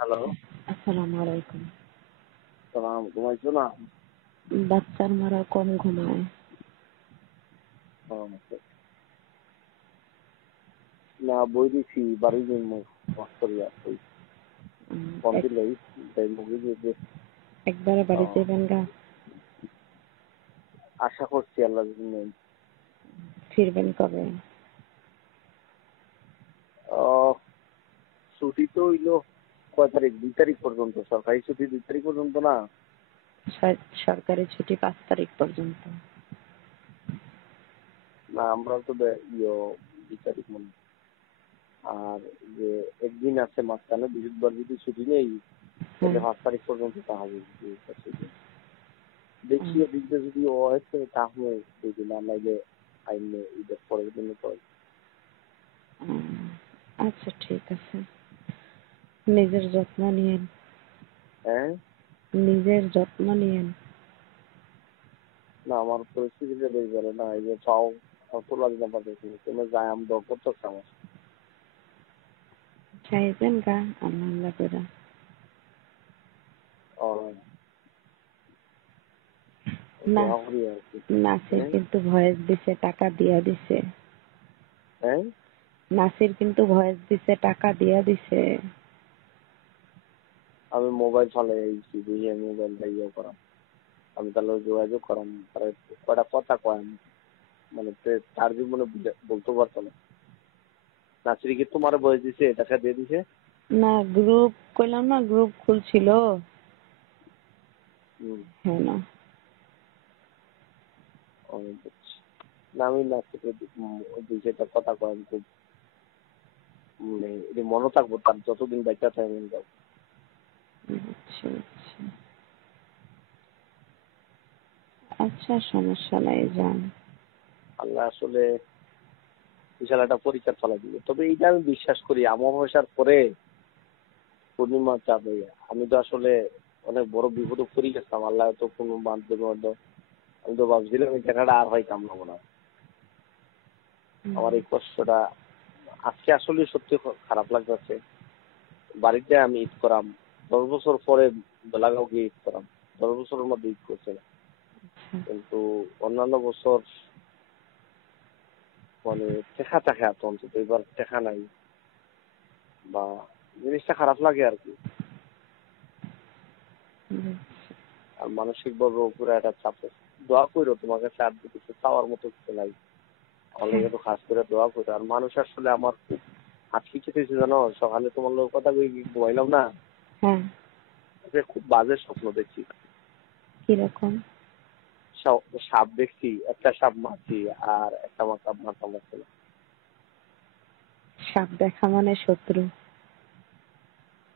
Hello, আসসালামু আলাইকুম। সালাম। ঘুমাইছো না? বাচ্চার মারা কম ঘুমায়। ও, না বই দিছি বাড়ি জন্য করিয়া ওই ফোন দিলেই তাই মুভি দিয়ে একবারে বাড়ি আহ, যাবেন গা, আশা করছি আল্লাহ জন্য। ফিরবেন কবে? ছুটি তো হইলো কয় তারিখ? 2 তারিখ পর্যন্ত। সরকারি ছুটি 2 তারিখ পর্যন্ত না? সরকারি ছুটি 5 তারিখ পর্যন্ত। না আমরা তো 2 তারিখ মনে হয়। আর যে একদিন আছে মাঝখানে বৃহস্পতিবার যদি ছুটি নেই হ্যাঁ। তাহলে 5 তারিখ পর্যন্ত তাহলে দেখি এদিকে যদি ও হয়েছে তাহলে যদি না লাগে আইনে ঈদের পরের দিনে তো। আচ্ছা ঠিক আছে, নিজের যত্ন নিয়েন। হ্যাঁ, নিজের যত্ন নিয়েন। না আমার পরিস্থিতিটা বেশ ভালো না। এই যে পাও তোলা দিতে পারতেছি না, তুমি যাই আমি দর করতেছে আমার। চাইবেন গা আল্লাহ আল্লাহ করে। আর না, দোয়া করি আর কি। নাসির হ্যাঁ, কিন্তু ভয়েস দিছে, টাকা দিয়া দিছে। হ্যাঁ, নাসির কিন্তু ভয়েস দিছে, টাকা দিয়া দিছে। আমি মোবাইল চালাই আইছি, বুঝিয়ে মোবাইলটা ইয়ে করাম। আমি তাহলে যোগাযোগ করাম, তাহলে কয়টা কথা কয়াম, মানে তার জীবনে বলতে পারতো না। নাসিরিকে তোমার বয়স দিছে, টাকা দিয়ে দিছে। না, গ্রুপ কইলাম না, গ্রুপ খুলছিল। হম, হ্যাঁ না, বুঝছি। না আমি নাসিরের দুই চারটা কথা কয়াম খুব, মানে এটা মনে থাকবো তার যতদিন বাচ্চা থাকে মনে থাকবো। বুঝছি বুঝছি। আচ্ছা সমস্যা নাই, যান। আল্লাহ আসলে বিশাল একটা পরীক্ষা ফলা দিবে। তবে এইটা আমি বিশ্বাস করি, অমাবস্যার পরে পূর্ণিমা চাঁদ হইয়া আমি তো আসলে অনেক বড় বিপদে পড়ে গেছিলাম। আল্লাহ তো কোনো মাধ্যমে হয়তো, আমি তো ভাবছিলাম এই টাকাটা আর হয় কামড়াবো না। আমার এই কষ্টটা আজকে আসলে সত্যি খারাপ লাগতেছে। বাড়িতে আমি ঈদ করাম 10 বছর পরে, বেলাগাঁও গিয়ে ঈদ করাম 10 বছরের মধ্যে ঈদ করছে না। কিন্তু অন্যান্য বছর মানে টেকা থাকে এত, অন্তত এবার টেকা নাই, বা জিনিসটা খারাপ লাগে আর কি। আর মানসিক ভাবে উপরে একটা চাপ আছে। দোয়া করো, তোমার কাছে আর কিছু চাওয়ার মতো কিছু নাই। আমার হ্যাঁ, লেগে তো খাস করে দোয়া করো। আর মানুষ আসলে আমার খুব আজকে খেতেছি জানো, সকালে তোমার লোক কথা কই ঘুমাইলাম না, হ্যাঁ, খুব বাজে স্বপ্ন দেখছি। কিরকম? সাপ দেখছি, একটা সাপ মাছি আর একটা মাথা মাথা মারছে না। সাপ দেখা মানে শত্রু।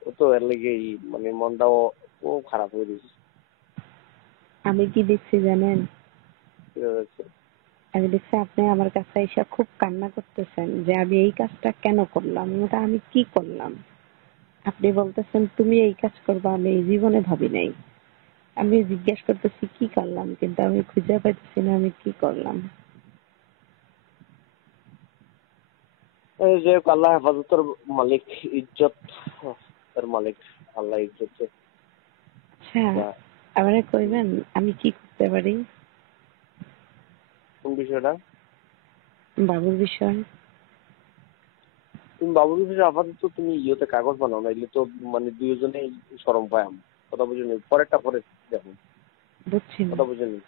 ও তো এর লেগেই মানে মনটাও খুব খারাপ হয়ে গেছে। আমি কি দেখছি জানেন? ঠিক আছে? আমি দেখছি আপনি আমার কাছে এসে খুব কান্না করতেছেন যে আমি এই কাজটা কেন করলাম, ওটা আমি কি করলাম। আপনি বলতেছেন তুমি এই কাজ করবা, আমি এই জীবনে ভাবি নাই। আমি জিজ্ঞেস করতেছি কি করলাম, কিন্তু আমি খুঁজে পাইতেছি না আমি কি করলাম। এই যে আল্লাহ হেফাজতের মালিক, ইজ্জত এর মালিক আল্লাহ, ইজ্জত। আচ্ছা, আমারে কইবেন আমি কি করতে পারি? কোন বিষয়টা? বাবুর বিষয়। তুমি বাবুর বিষয়ে আপাতত তুমি ইয়েতে কাগজ বানাও, না এলে তো মানে দুইজনেই শরম পাই। আমি কথা বুঝিনি, পরেরটা পরে দেখো। বুঝছি না। কথা বুঝিনি,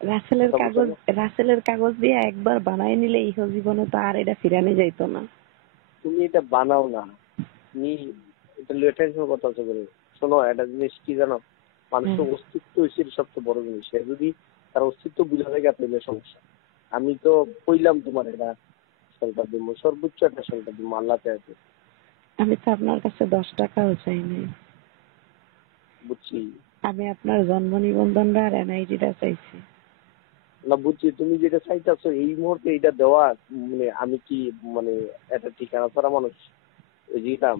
রাসেলের কথা বুঝছো কাগজ, না? রাসেলের কাগজ দিয়ে একবার বানাই নিলে ইহ জীবনে তো আর এটা ফিরানো যাইতো না। তুমি এটা বানাও না, তুমি এটা টেনশন কথা হচ্ছে বলে। শোনো, একটা জিনিস কি জানো, হ্যাঁ, মানুষের অস্তিত্ব হচ্ছে সবচেয়ে বড় জিনিস। সে যদি তার অস্তিত্ব বুঝা থাকে তাহলে সমস্যা। আমি তো কইলাম তোমার এটা সরকার দিব, সর্বোচ্চ একটা সরকার দিব, আল্লাহ চাইতে। আমি তো আপনার কাছে 10 টাকাও চাইনি। বুঝছি আমি আপনার জন্ম নিবন্ধনটা আর এনআইডিটা চাইছি। না, বুঝছি তুমি যেটা চাইতেছো এই মুহূর্তে এটা দেওয়া, মানে আমি কি মানে একটা ঠিকানা ছাড়া মানুষ যেতাম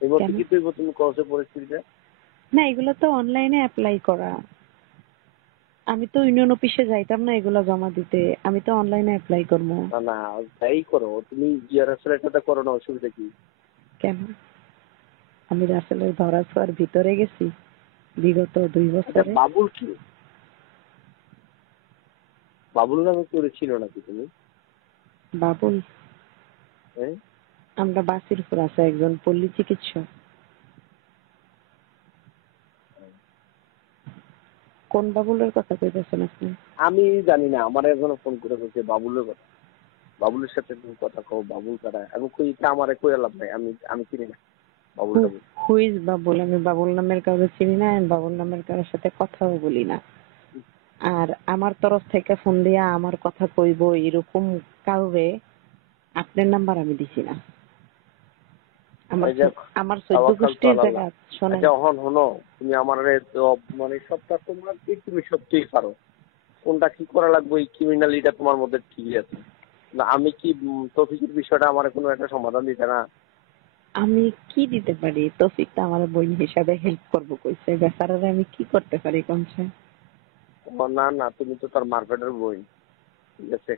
এই মুহূর্তে কেন? কি তুই তুমি কষ্ট পরিস্থিতিটা? না, এগুলো তো অনলাইনে অ্যাপ্লাই করা। আমি তো ইউনিয়ন অফিসে যাইতাম না এগুলো জমা দিতে, আমি তো অনলাইনে অ্যাপ্লাই করবো। না না, তাই করো তুমি, জিআরএস এর একটা করো না, অসুবিধা কি? কেন? আমি রাসেলের ধরা ছোঁয়ার ভিতরে গেছি বিগত 2 আচ্ছা, বছরে। বাবুল কি? বাবুল নামে কেউ ছিল নাকি তুমি? বাবুল, হ্যাঁ? আমরা বাসিরপুর আছে একজন পল্লী চিকিৎসক। কোন বাবুলের কথা কইতেছেন আপনি? আমি জানি না, আমার একজনে ফোন করে বলছে বাবুলের কথা। বাবুলের সাথে তুমি কথা কও, বাবুল কারা? আমি কই এটা আমারে কই লাভ নাই, আমি আমি চিনি না বাবুল টাবুল। হুইজ বাবুল? আমি বাবুল নামের কাউকে চিনি না, আমি বাবুল নামের কারোর সাথে কথাও বলি না। আর আমার তরফ থেকে ফোন দিয়া আমার কথা কইব এরকম কাউরে আপনার নাম্বার আমি দিছি না। আমার এই যে আমার 14 তাওয়াক্কাল তো গোষ্ঠীর আল্লাহ। জায়গা শোনেন। আচ্ছা হন হনো, তুমি আমার মানে সবটা তোমার কি, তুমি সত্যিই পারো। কোনটা কি করা লাগবে এই ক্রিমিনালিটা তোমার মধ্যে ঠিকই আছে। না আমি কি তৌফিকের বিষয়টা আমার কোনো একটা সমাধান দিতে না? আমি কি দিতে পারি? তৌফিকটা আমার বোন হিসাবে হেল্প করবো কইছে, বেচারারে আমি কি করতে পারি কমছে? না না, তুমি তো তার মার্কেটের বই, ঠিক আছে?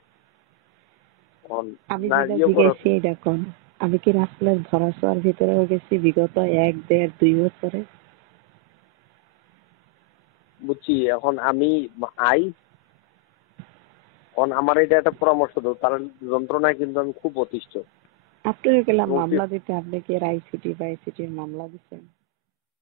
আমি না যেটা ইয়ে করো, জিজ্ঞাসি এটা কোন, আমি কি রাসেলের ধরা ছোঁয়ার ভিতরেও গেছি বিগত 1, 1.5, 2 বছরে? বুঝছি। এখন আমি আই, এখন আমার এটা একটা পরামর্শ দাও, তার যন্ত্রণায় কিন্তু আমি খুব অতিষ্ঠ। আপনার গেলাম এবং মামলা দিতে, আপনি কি আইসিটি বা আইসিটির মামলা দিচ্ছেন?